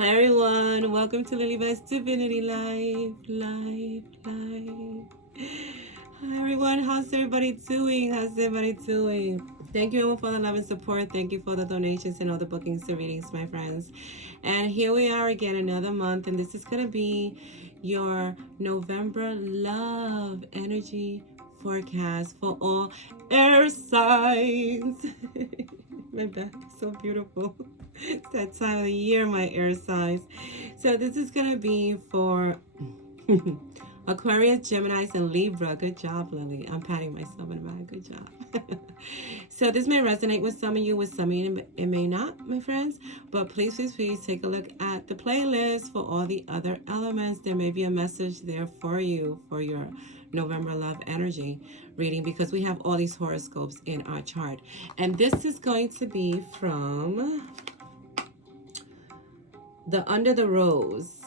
Hi everyone, welcome to Lily's Divinity Live. Hi everyone, how's everybody doing? Thank you everyone for the love and support. Thank you for the donations and all the bookings and readings, my friends. And here we are again, another month, and this is gonna be your November love energy forecast for all air signs. My back is so beautiful. It's that time of the year, my air signs. So this is gonna be for Aquarius, Geminis, and Libra. Good job, Lily. I'm patting myself on the back. Good job. So this may resonate with some of you, with some of you it may not, my friends. But please take a look at the playlist for all the other elements. There may be a message there for you for your November love energy reading, because we have all these horoscopes in our chart. And this is going to be from the Under the Rose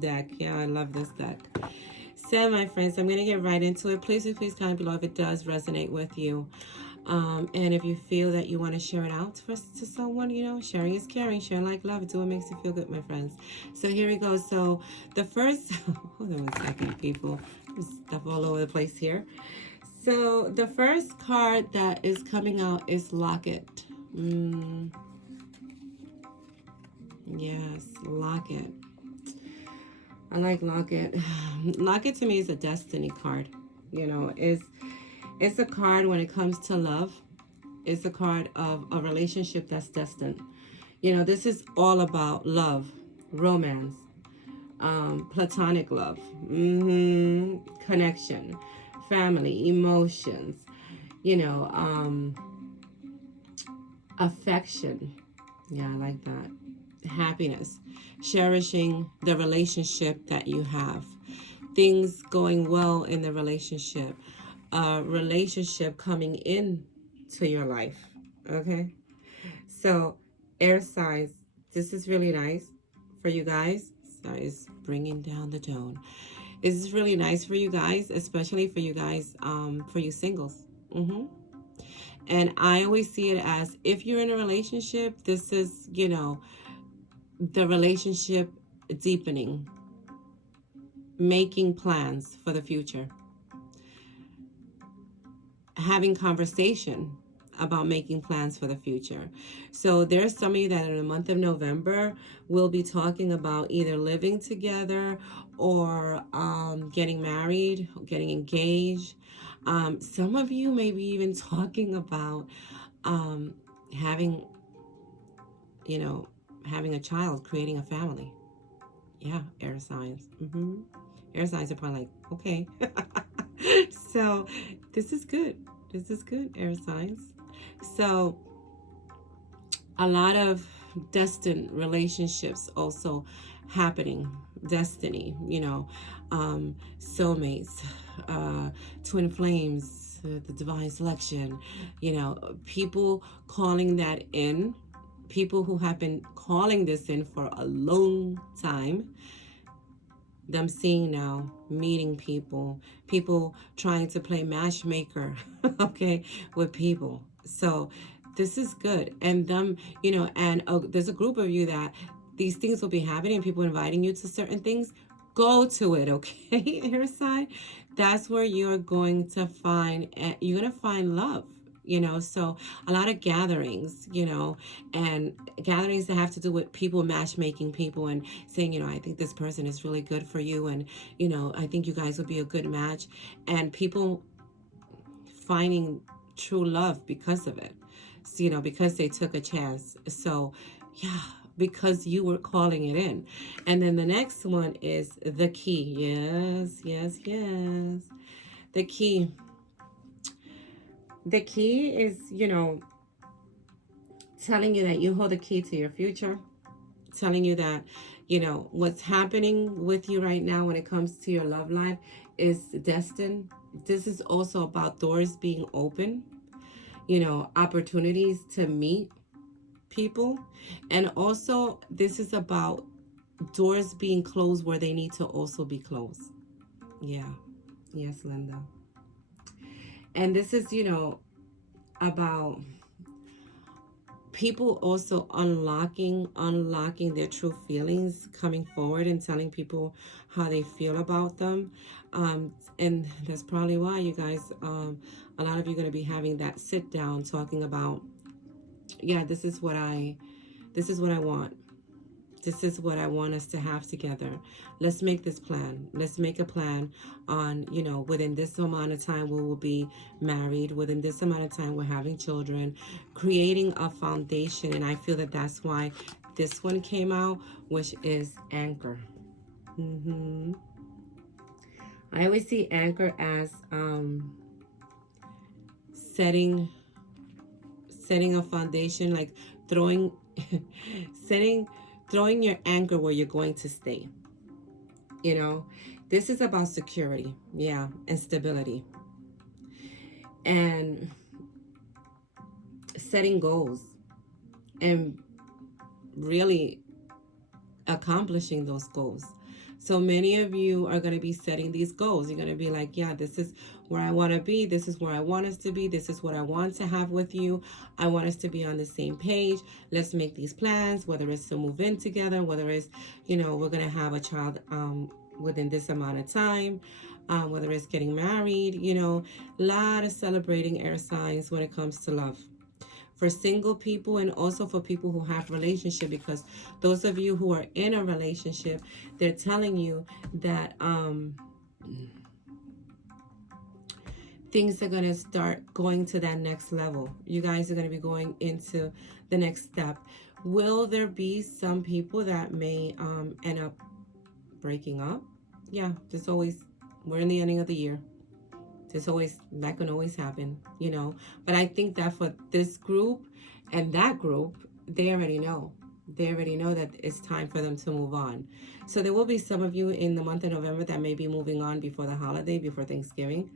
deck. Yeah, I love this deck. So, my friends, I'm going to get right into it. Please comment below if it does resonate with you. And if you feel that you want to share it out to someone, you know, sharing is caring. Share like love. Do what makes you feel good, my friends. So here we go. So the first, hold on a second, people. There's stuff all over the place here. So the first card that is coming out is Locket. Yes, Locket. I like Locket. Locket to me is a destiny card. You know, it's a card when it comes to love. It's a card of a relationship that's destined. You know, this is all about love, romance, platonic love, connection, family, emotions, you know, affection. Yeah, I like that. Happiness, cherishing the relationship that you have, things going well in the relationship, relationship coming in to your life. Okay, so air signs, this is really nice for you guys. So it's bringing down the tone. This is really nice for you guys, especially for you guys, for you singles. And I always see it as, if you're in a relationship, this is, you know, the relationship deepening, making plans for the future, having conversation about making plans for the future. So there's some of you that in the month of November will be talking about either living together or getting married, getting engaged. Some of you may be even talking about having, you know, having a child, creating a family. Yeah, air signs. Air signs are probably like, okay. So this is good. This is good, air signs. So a lot of destined relationships also happening. Destiny, you know, soulmates, twin flames, the divine selection, you know, people calling that in, people who have been calling this in for a long time, them seeing now, meeting people, people trying to play matchmaker, okay, with people. So this is good. And them, you know, and there's a group of you that these things will be happening, people inviting you to certain things. Go to it, okay? Air sign. That's where you're going to find, you're going to find love. You know, so a lot of gatherings, you know, and gatherings that have to do with people matchmaking people and saying, you know, I think this person is really good for you, and, you know, I think you guys would be a good match, and people finding true love because of it. So, you know, because they took a chance. So, yeah, because you were calling it in. And then the next one is the key. Yes. The key. The key is, you know, telling you that you hold the key to your future, telling you that, you know, what's happening with you right now when it comes to your love life is destined. This is also about doors being open, you know, opportunities to meet people. And also, this is about doors being closed where they need to also be closed. Yeah. Yes, Linda. And this is, you know, about people also unlocking their true feelings, coming forward and telling people how they feel about them. And that's probably why you guys, a lot of you are going to be having that sit down talking about, yeah, this is what I want. This is what I want us to have together. Let's make this plan. Let's make a plan on, within this amount of time we will be married. Within this amount of time we're having children. Creating a foundation. And I feel that that's why this one came out, which is anchor. I always see anchor as setting a foundation, like throwing throwing your anchor where you're going to stay. This is about security, yeah, and stability, and setting goals, and really accomplishing those goals. So many of you are going to be setting these goals. You're going to be like, yeah, this is where I want to be. This is where I want us to be. This is what I want to have with you. I want us to be on the same page. Let's make these plans, whether it's to move in together, whether it's, we're going to have a child within this amount of time, whether it's getting married, a lot of celebrating air signs when it comes to love. For single people and also for people who have relationship, because those of you who are in a relationship, they're telling you that things are going to start going to that next level. You guys are going to be going into the next step. Will there be some people that may end up breaking up? Yeah, there's always, we're in the ending of the year. That can always happen, But I think that for this group and that group, they already know. They already know that it's time for them to move on. So there will be some of you in the month of November that may be moving on before the holiday, before Thanksgiving.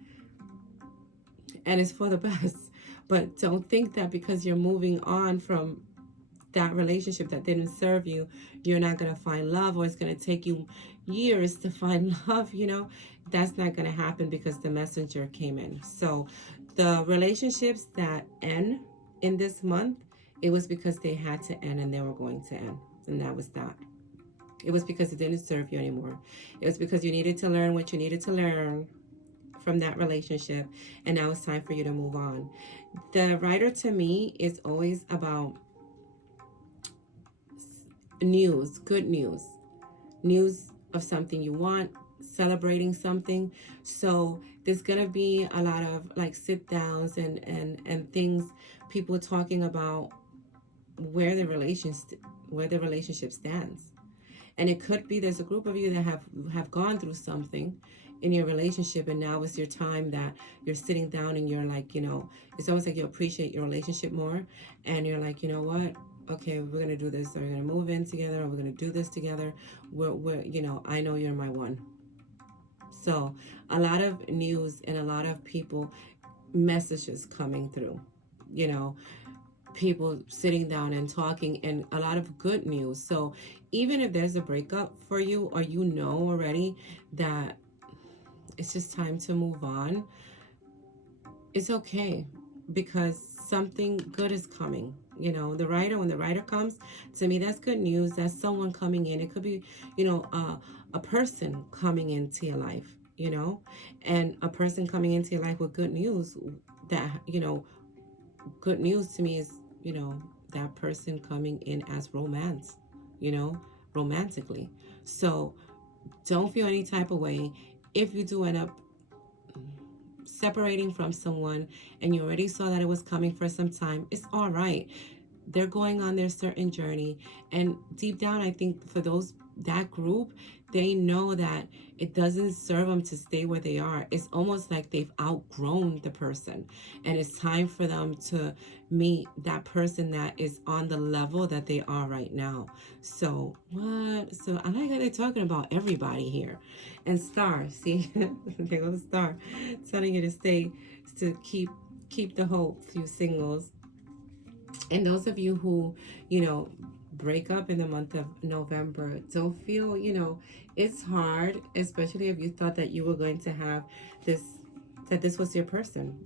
And it's for the best. But don't think that because you're moving on from that relationship that didn't serve you, you're not going to find love, or it's going to take you years to find love. That's not going to happen because the messenger came in. So the relationships that end in this month, it was because they had to end and they were going to end, and that was that. It was because it didn't serve you anymore. It was because you needed to learn what you needed to learn from that relationship, and now it's time for you to move on. The writer, to me, is always about news, good news of something you want, celebrating something. So there's gonna be a lot of like sit downs and things, people talking about where the relationship stands. And it could be there's a group of you that have gone through something in your relationship, and now is your time that you're sitting down and you're like, it's almost like you appreciate your relationship more, and you're like, what, okay, we're gonna do this, or we're gonna move in together, or we're gonna do this together. We're I know you're my one. So a lot of news and a lot of people, messages coming through, people sitting down and talking, and a lot of good news. So even if there's a breakup for you, or already that it's just time to move on, it's okay, because something good is coming. When the writer comes, to me, that's good news. That's someone coming in. It could be, a person coming into your life, and a person coming into your life with good news. That, good news to me is, that person coming in as romance, romantically. So don't feel any type of way if you do end up separating from someone and you already saw that it was coming for some time. It's all right. They're going on their certain journey, and deep down, I think for that group, they know that it doesn't serve them to stay where they are. It's almost like they've outgrown the person, and it's time for them to meet that person that is on the level that they are right now. So what? So I like how they're talking about everybody here. And star, see, there goes the star, telling you to stay, to keep the hope, you singles. And those of you who, break up in the month of November, don't feel, it's hard, especially if you thought that you were going to have this, that this was your person,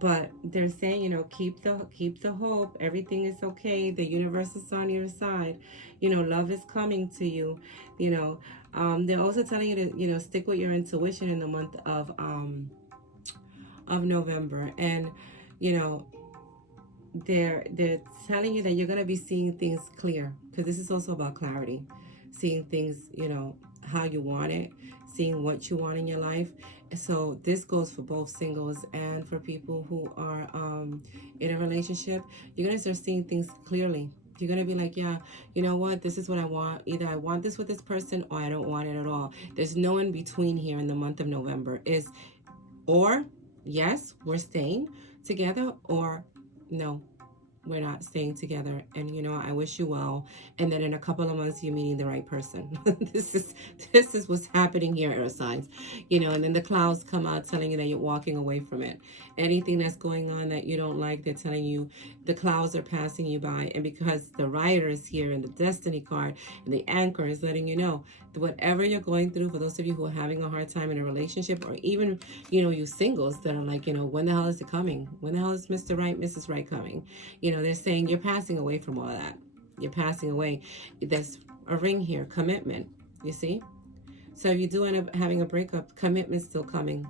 But they're saying, keep the hope. Everything is okay. The universe is on your side. Love is coming to you. They're also telling you to, stick with your intuition in the month of November. And, you know, they're telling you that you're gonna be seeing things clear, because this is also about clarity, seeing things, how you want it, seeing what you want in your life. So this goes for both singles and for people who are in a relationship. You're gonna start seeing things clearly. You're gonna be like, yeah, you know what, this is what I want. Either I want this with this person, or I don't want it at all. There's no in between here in the month of November. Is or yes, we're staying together, or no, we're not staying together, and I wish you well, and then in a couple of months you're meeting the right person. This is what's happening here, air signs. And then the clouds come out telling you that you're walking away from it. Anything that's going on that you don't like, they're telling you the clouds are passing you by. And because the rider is here and the destiny card and the anchor is letting you know that whatever you're going through, for those of you who are having a hard time in a relationship, or even you singles that are like, when the hell is it coming, when the hell is Mr. Right, Mrs. Right coming, they're saying you're passing away from all that. You're passing away. There's a ring here, commitment, you see? So if you do end up having a breakup, commitment's still coming.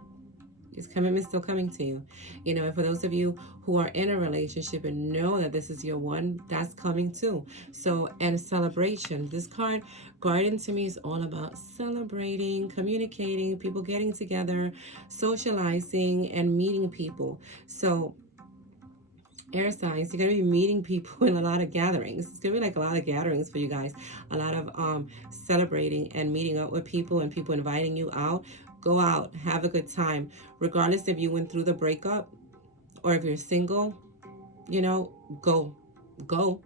Is commitment still coming to you? And for those of you who are in a relationship and know that this is your one, that's coming too. So, and celebration. This card, Garden, to me is all about celebrating, communicating, people getting together, socializing, and meeting people. So, air signs, you're going to be meeting people in a lot of gatherings. It's going to be like a lot of gatherings for you guys. A lot of celebrating and meeting up with people, and people inviting you out. Go out, have a good time. Regardless if you went through the breakup or if you're single, go. Go.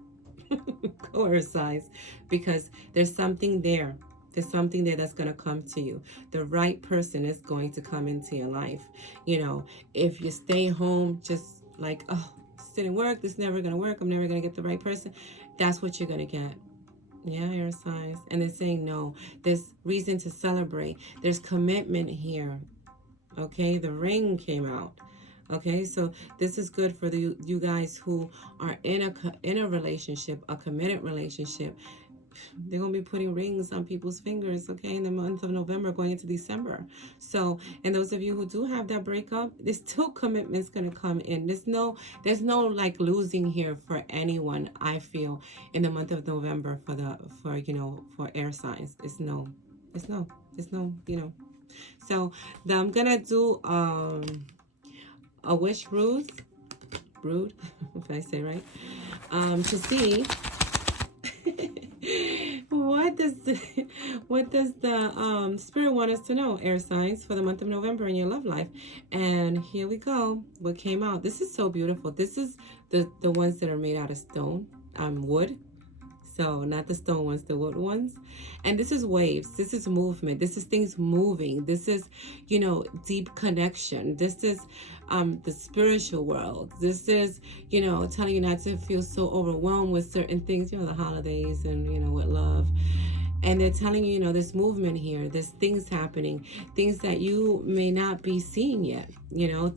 Go, air signs. Because there's something there. There's something there that's going to come to you. The right person is going to come into your life. If you stay home just like, oh, this didn't work, this is never going to work, I'm never going to get the right person, that's what you're going to get. Yeah, air signs. And they're saying no. There's reason to celebrate. There's commitment here. Okay, the ring came out. Okay, so this is good for you guys who are in a relationship, a committed relationship. They're going to be putting rings on people's fingers, okay, in the month of November going into December. So, and those of you who do have that breakup, there's still commitments going to come in. There's no like losing here for anyone, I feel, in the month of November for air signs. It's no. So I'm going to do a wish brood, if I say right, to see what does the spirit want us to know, air signs, for the month of November in your love life. And here we go. What came out? This is so beautiful. This is the ones that are made out of stone, wood. So not the stone ones, the wood ones. And this is waves. This is movement. This is things moving. This is, deep connection. This is the spiritual world. This is, telling you not to feel so overwhelmed with certain things, the holidays and, with love. And they're telling you, this movement here, there's things happening, things that you may not be seeing yet,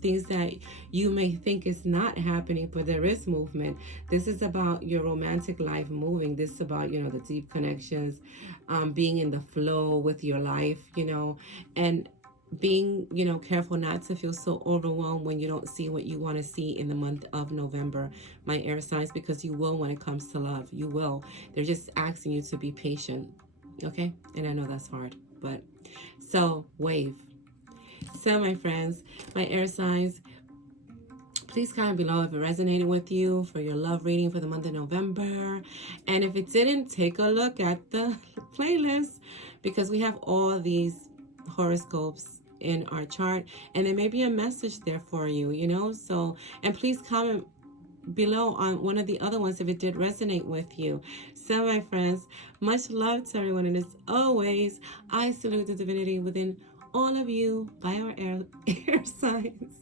things that you may think is not happening, but there is movement. This is about your romantic life moving. This is about, the deep connections, being in the flow with your life, and being, careful not to feel so overwhelmed when you don't see what you want to see in the month of November, my air signs, because you will when it comes to love. You will. They're just asking you to be patient. Okay, and I know that's hard, but so wave. So my friends, my air signs, please comment below if it resonated with you for your love reading for the month of November. And if it didn't, take a look at the playlist, because we have all these horoscopes in our chart, and there may be a message there for you, so, and please comment below on one of the other ones if it did resonate with you. So my friends, much love to everyone, and as always, I salute the divinity within all of you by our air signs.